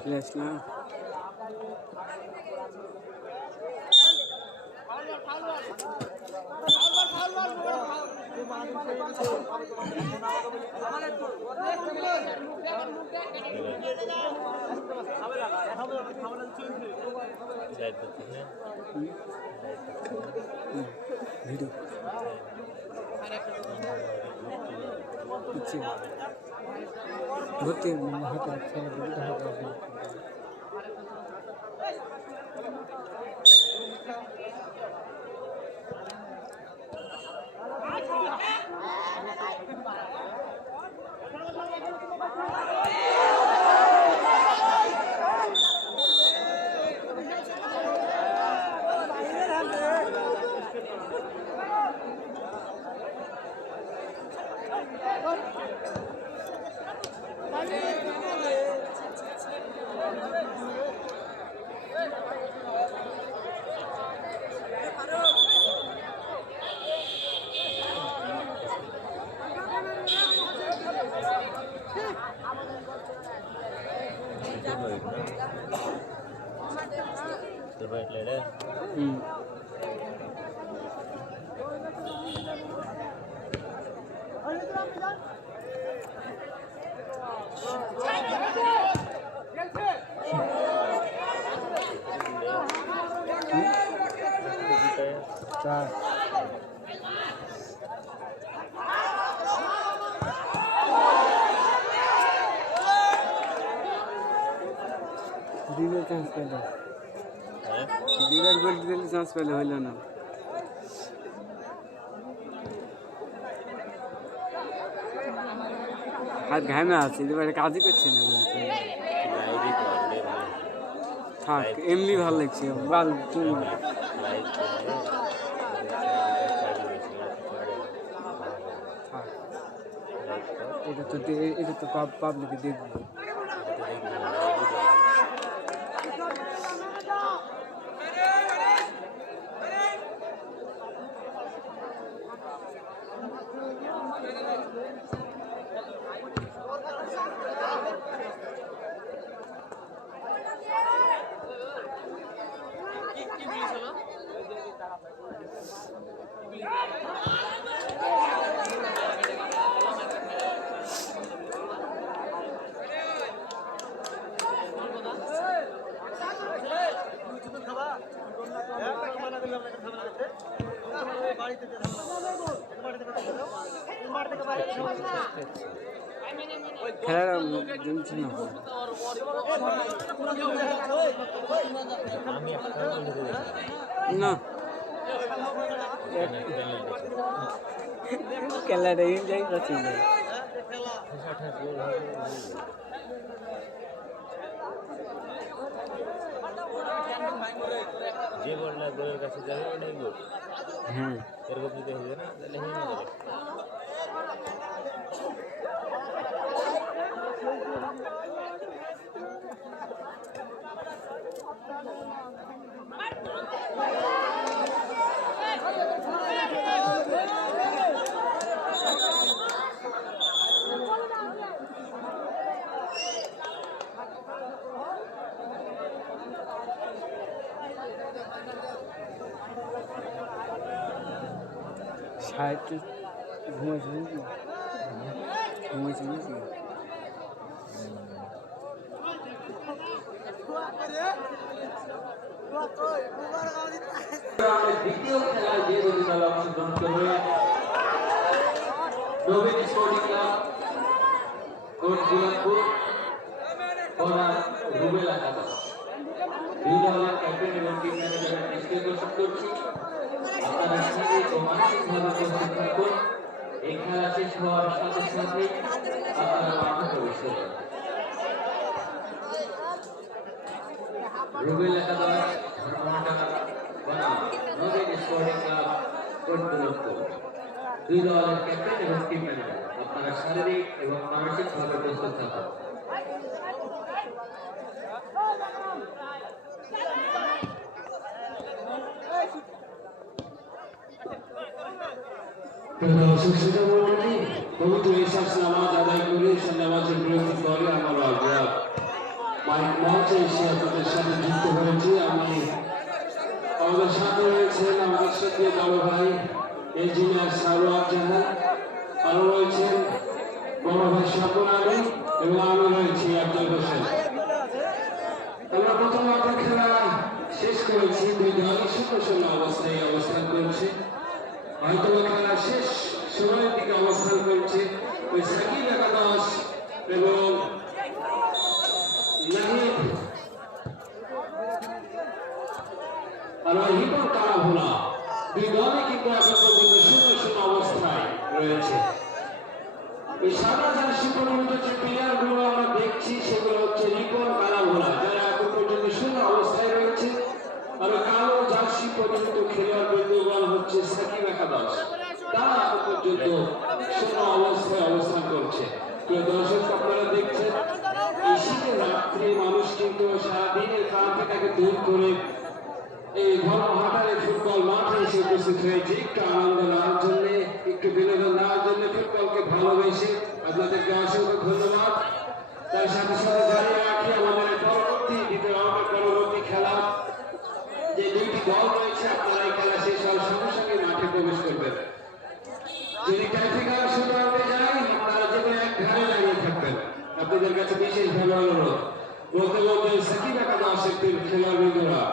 Yes, now. Video. पीछे होते हाथ अच्छा है दिलर चांस पहले दिलर गोल दिल चांस पहले হইল না হাত ঘামে আছে এবারে কাজই করছে না থাক এমনি ভালো লাগছে বাল তুমি এটা তো পাবলিকে দেখবে খেলার জমছে না না খেলাটা এনজয় করছি না যে বল না গোলের কাছে যাবে ওটাই গোল। হ্যাঁ এরকম যদি হবে না তাহলে হেরে যাবে। সাহিত্য ঘুমাইছে নাকি ঘুমাইছে নাকি দ্বিতীয় খেলায় যে দুটি দল অংশগ্রহণ করবে নবীন স্পোর্টিং ক্লাব কোট বুলন্দপুর বনাম রুবেল একাদশ। দুই দলের ক্যাপ্টেন এবং টিম ম্যানেজারের দৃষ্টি আকর্ষণ করছি, আপনারা শারীরিক ও মানসিকভাবে প্রস্তুত থাকুন। এই খেলা শেষ হওয়ার সাথে সাথে আপনারা মাঠে প্রবেশ করবেন। রুবেল একাদশ বনাম নবীন স্পোর্টিং ক্লাব কোট বুলন্দপুর। দুই দলের ক্যাপ্টেন এবং টিম ম্যানেজার, আপনারা শারীরিক এবং মানসিকভাবে প্রস্তুত থাকুন। পবিত্র ইশাস নামাজ আদায় করে সে নামাজের বিরতি পরে আমার মঞ্চে এসে আপনাদের সাথে যুক্ত হয়েছি। আমাদের সাথে রয়েছেন আমাদের সাথে বড় ভাই ইঞ্জিনিয়ার সারোয়ার জাহান, আরো রয়েছেন বড় ভাই স্বপন আলী এবং আমি রয়েছি আব্দুল হোসেন। আমরা প্রথম অর্ধের খেলা শেষ করেছি, দুই দলই শূন্য শূন্য অবস্থায় অবস্থান করছে। হয়তো খেলা শেষ সময়ের দিকে অবস্থান করছে ওই সাকিব একাদশ এবং নাহিদ আর হিপন কারাভোলা, দুই দলই কিন্তু এখন পর্যন্ত শূন্য শূন্য অবস্থায় রয়েছে। ওই সাদা জার্সি পরিহিত যে প্লেয়ার গুলো আমরা দেখছি সেগুলো হচ্ছে রিপন কারাভোলা, যারা এখন পর্যন্ত শূন্য অবস্থায় রয়েছে। আর কালো জার্সি পরিহিত খেলোয়াড় বিন্দুগণ হচ্ছে সাকিব একাদশ, তারা এখন পর্যন্ত শূন্য অবস্থায় অবস্থান করছে। প্রিয় দর্শক, আপনারা দেখছেন এই শীতের রাত্রে মানুষ কিন্তু সারাদিনের ক্লান্তিটাকে দূর করে এই ধর্মহাটারে ফুটবল মাঠে এসে উপস্থিত হয়েছে একটু আনন্দ নেওয়ার জন্য, একটু বিনোদন নেওয়ার জন্য, ফুটবলকে ভালোবেসে। আপনাদেরকে অসংখ্য ধন্যবাদ। তার সাথে সাথে জানিয়ে রাখি আমাদের পরবর্তী দ্বিতীয় রাউন্ডের পরবর্তী খেলা যে দুইটি দল রয়েছে, আপনারা এই খেলা শেষ হওয়ার সঙ্গে সঙ্গে মাঠে প্রবেশ করবেন। যদি ট্রাফিকার শুরু হতে যায়, আপনারা যে কোনো এক ধারে দাঁড়িয়ে থাকবেন। আপনাদের কাছে বিশেষভাবে অনুরোধ, বলতে বলতে সাকিব একাদশের খেলোয়াড়রা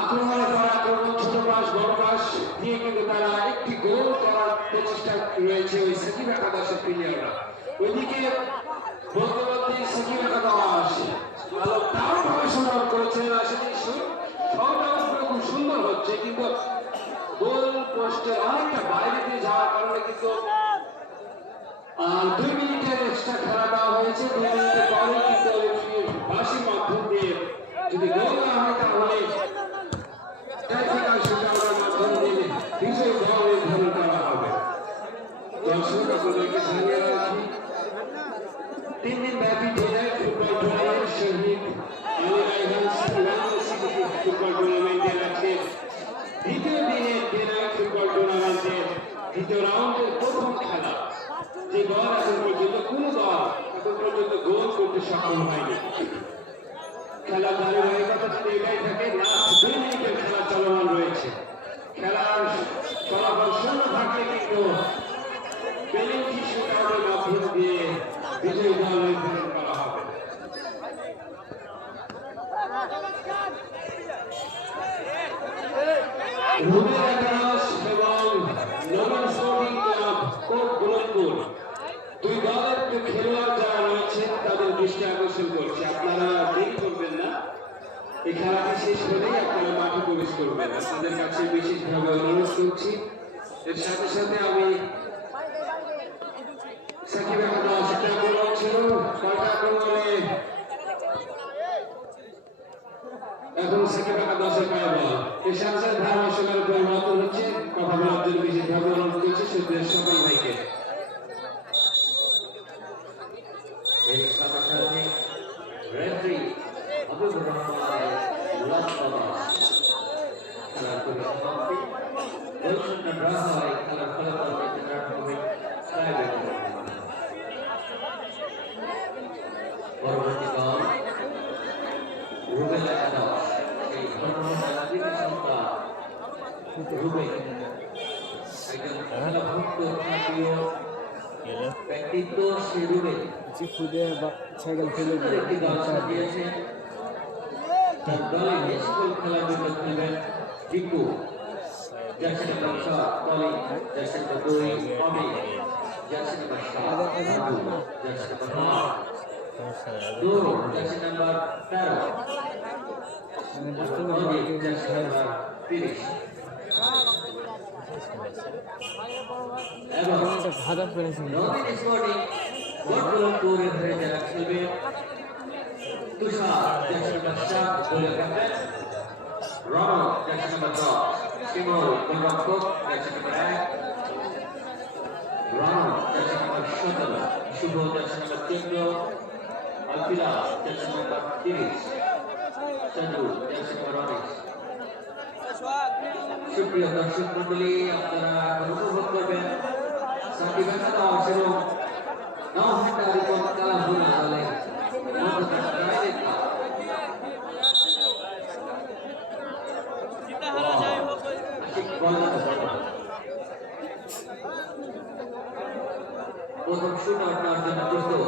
আক্রমণের পর আক্রমণ, ছোট পাস বড় পাস দিয়ে কিন্তু তারা একটি গোল করার প্রচেষ্টা রয়েছে ওই সাকিব একাদশের প্লেয়াররা। ওইদিকে বলতে বলতে সাকিব একাদশ দারুণ ভাবে সংগ্রাম করেছেন। আসলে সবটা খুব সুন্দর হচ্ছে, কিন্তু গোল পোস্টের অনেকটা বাইরে দিয়ে যাওয়ার কারণে কিন্তু 2 মিনিটের এক্সট্রা খেলা দেওয়া হয়েছে। 2 মিনিটের পরে কিন্তু বাসির মাধ্যম দিয়ে যদি গোল না হয় তাহলে ট্রাফিকার শুটারের মাধ্যম দিয়ে বিজয়ী দল নির্ধারণ করা হবে। দর্শক, আপনাদেরকে জানিয়ে রাখি 3 দিন ব্যাপী ডে-নাইট ফুটবল টুর্নামেন্ট শহীদ আলী রায়হান ফুটবল টুর্নামেন্টের আছে দ্বিতীয় দিনের ডে-নাইট ফুটবল টুর্নামেন্টের দ্বিতীয় রাউন্ডের প্রথম খেলা। যে দল এখন পর্যন্ত কোনো দল এখন পর্যন্ত গোল করতে সক্ষম হয়নি। খেলা ধারাবাহিকতা যদি এটাই থাকে, লাস্ট 2 মিনিটের খেলা চলমান রয়েছে। খেলার ফলাফল শূন্য থাকলে কিন্তু পেনাল্টি শুটআউটের মাধ্যম দিয়ে বিজয়ী দল নির্ধারণ করা হবে। রুবেল একাদশ এবং নবীন স্পোর্টিং ক্লাব কোট বুলন্দপুর, দুই দলের খেলোয়াড় যারা রয়েছেন তাদের দৃষ্টি আকর্ষণ করছে। আপনারা দেরি করবেন না, এই খেলাটি শেষ হলেই আপনারা মাঠে প্রবেশ করবেন। আপনাদের কাছে বিশেষভাবে অনুরোধ করছি। এর সাথে সাথে আমি সাকিব একাদশ ছিল কয়টা আক্রমণে করে সমাপ্তি গোলশূন্য ড্র হয় খেলার ফলাফল নির্ধারণ হবে টাইব্রেকার। পরবর্তী দল রুবেল একাদশ সেই ধর্মমন্ডল আদিবাসী সন্তান রুবেল একজন খেলাভক্ত প্রিয় ব্যক্তিত্ব সেই রুবেল যে খুদে সাইকেল ফেলে সুন্দর একটি দল সাজিয়েছেন। তার দলে স্কুল খেলার জন্য খেলবেন টিপু, জার্সি নাম্বার 6 কলিং, jersey number 2 Omi, jersey number 7 Abu, jersey number 9 2, jersey number 13 Omi, jersey number 30 এবং ভাদা পেরেছে নদী স্পোর্টিং গোলপুরের হয়ে যারা খেলবেন তুষার, জার্সি নাম্বার 7 গোলের captain, Ron, jersey number 10 Shimul, গোলরক্ষক, jersey number 1 Ron, jersey number 17 Shuvo, jersey number 13 Alfila, jersey number 30 Chandu, jersey number 19। সুপ্রিয় দর্শক মন্ডলী, আপনারা উপভোগ করবেন সাকিব একাদশ এবং নওহাটা রিপন কালাভুনা দলের মধ্যকার ট্রায়ালের খেলা। প্রথম শুট আউট নেওয়ার জন্য প্রস্তুত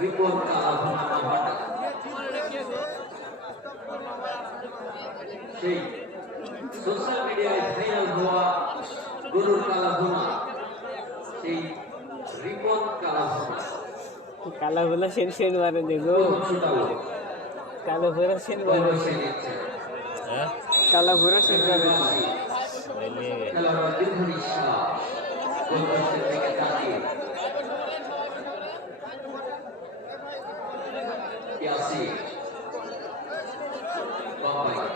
রিপন কালাভুনা নওহাটা। সেই সোশ্যাল মিডিয়ায় ভাইরাল হওয়া গরুর কালাভুনা, সেই রিপন কালাভুনা কালা ভোলা সেন সেন মারে দেখো প্রথম শুট আউট কালো ভোলা সেন মারে বসে নিচ্ছে। হ্যাঁ কালা ভোলা সেন মারে বেরিয়ে গেছে খেলোয়াড় দীর্ঘ নিঃশ্বাস গোলপোস্টের দিকে তাকিয়ে ইয়াসিন বাবাই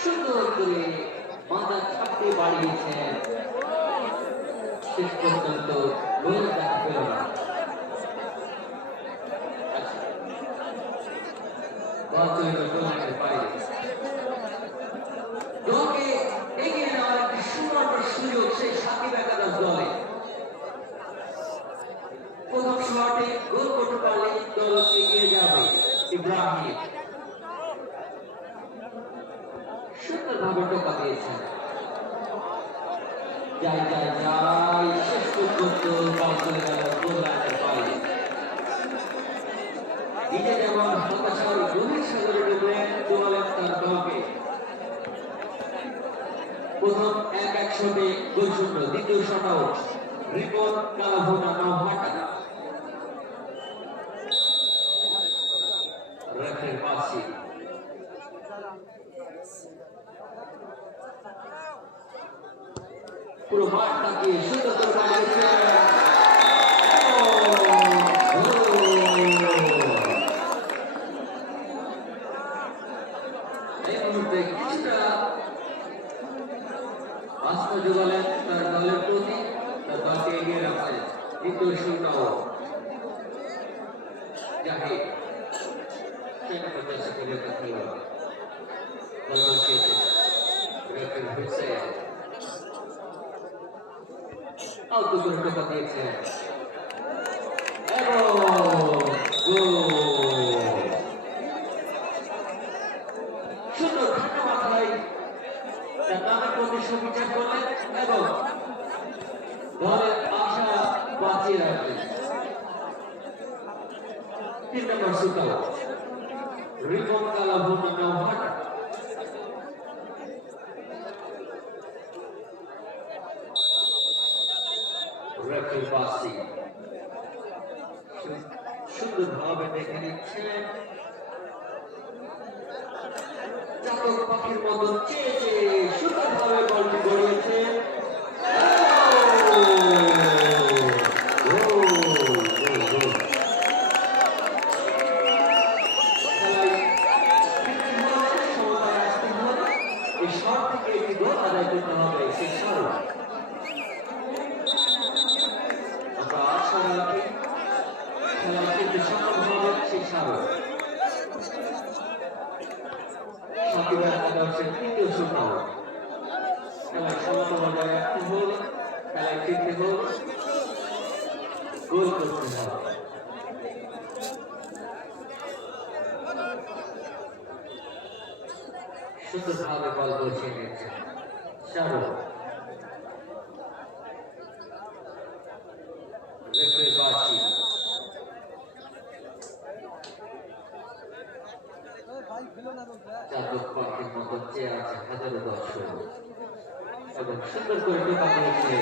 সুন্দর করে মাথা ছাপতে বাড়িয়েছেন, শেষ পর্যন্ত গোল দেখা পেল না। বল চলে গেল গোলের বাইরে। দলকে এগিয়ে নেওয়ার একটি সুবর্ণ সুযোগ সেই সাকিব একাদশ দলে। প্রথম শটে গোল করতে পারলে দল এগিয়ে যাবে। ইব্রাহিম সুন্দরভাবে টোকা দিয়েছেন, যাই যাই যাই, শেষ পর্যন্ত বল চলে গেল গোল লাইনের বাইরে। নিজে যেমন হতাশার গভীর সাগরে ডুবলেন, ডুবালেন তার দলকে। প্রথম 1-1 শটে গোলশূন্য, দ্বিতীয় শট আউট রিপন কালাভুনা নওহাটা। রেফারির পাশে পুরো মাঠ তাকিয়ে সুন্দর করে বাড়িয়েছেন। এই মুহূর্তে কিছুটা আস্থা যোগালেন তার দলের প্রতি, তার দলকে এগিয়ে রাখলেন। দ্বিতীয় শুট আউট জাহিদ সেটা পঞ্চাশ খেলোয়াড় খেলোয়াড় বল বসিয়েছেন রেফারি হুসেন আউট করে টোকা দিয়েছেন এবং গোল। সুন্দর ঠান্ডা মাথায় তার নামের প্রতি সুবিচার করলেন এবং দলের আশা বাঁচিয়ে রাখলেন। 3 নম্বর শুট আউট রিপন কালাভুনা নওহাটা। রেফারি বাসি সুন্দরভাবে দেখে নিচ্ছেন, চাতক পাখির মতো চেয়ে চেয়ে সুন্দরভাবে বলটি গড়িয়েছেন। এই শট থেকে একটি গোল আদায় করতে হবে, সেই শট আমরা আশা রাখি খেলা খেলতে সক্ষম হবে, সেই শট সাকিব আদর্শের তৃতীয় শূন্য খেলার সমতা বজায় রাখতে হল খেলায় ফিরতে হল গোল করতে হবে সুন্দরভাবে বল বসিয়ে নিচ্ছে শাহরুখ রেফারি বাসি চাতক পাখির মতো চেয়ে আছে হাজারো দর্শক এবং সুন্দর করে টোকা করেছে